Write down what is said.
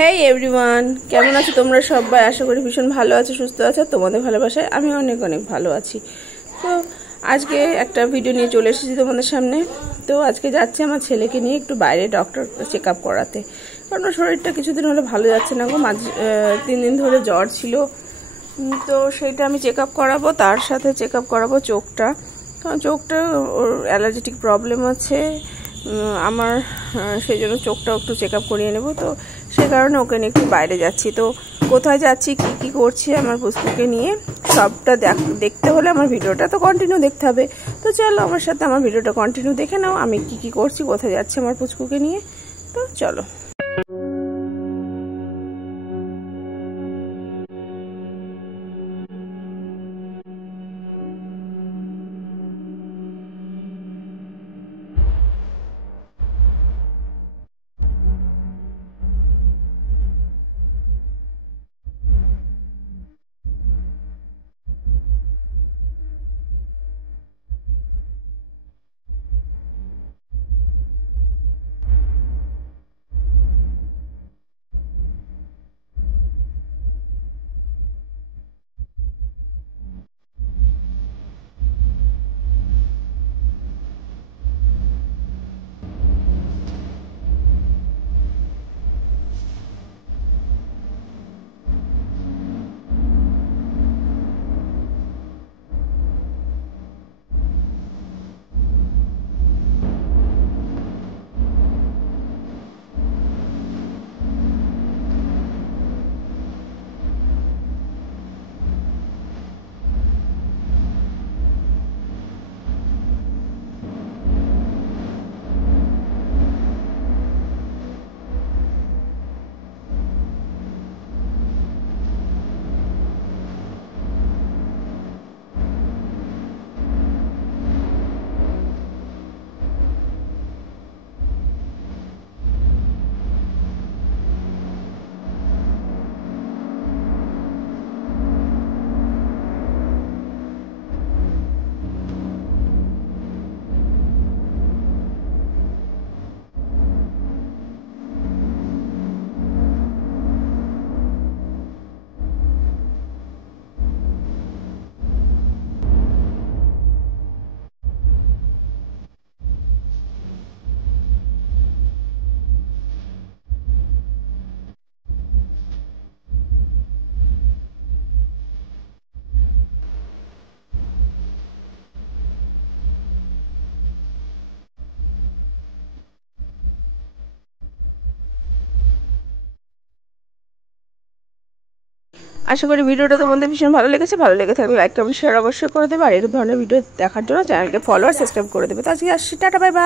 হেই everyone, কেমন আছো তোমরা সবাই? আশা করি ভীষণ ভালো আছো, সুস্থ আছো। তোমাদের ভালোবাসায় আমি অনেক অনেক ভালো আছি। তো আজকে একটা ভিডিও নিয়ে চলে এসেছি তোমাদের সামনে। তো আজকে যাচ্ছি আমার ছেলেকে নিয়ে একটু বাইরে ডক্টর চেক আপ করাতে, কারণ ওর শরীরটা কিছুদিন হলে ভালো যাচ্ছে না গো। 3 দিন ধরে জ্বর ছিল। তো সেইটা আমি চেক আপ করাবো, তার সাথে চেক আপ করাবো চোখটা, কারণ চোখটা ওর অ্যালার্জেটিক প্রবলেম আছে আমার, সেই জন্য চোখটাও একটু চেক আপ করিয়ে নেবো। তো সে কারণে ওকে নিয়ে একটু বাইরে যাচ্ছি। তো কোথায় যাচ্ছি, কি কি করছি আমার পুচকুকে নিয়ে, সবটা দেখতে হলে আমার ভিডিওটা তো কন্টিনিউ দেখতে হবে। তো চলো আমার সাথে আমার ভিডিওটা কন্টিনিউ দেখে নাও, আমি কি কি করছি, কোথায় যাচ্ছি আমার পুচকুকে নিয়ে। তো চলো। আশা করি ভিডিওটা তোমাদের ভীষণ ভালো লেগেছে। ভালো লেগে থাকলে লাইক কমেন্ট শেয়ার অবশ্যই করে দেবে, আর এরকম ধরনের ভিডিও দেখার জন্য চ্যানেলকে ফলো আর সাবস্ক্রাইব করে দেবে। তো আজকে আসছি, টাটা, বাই বাই।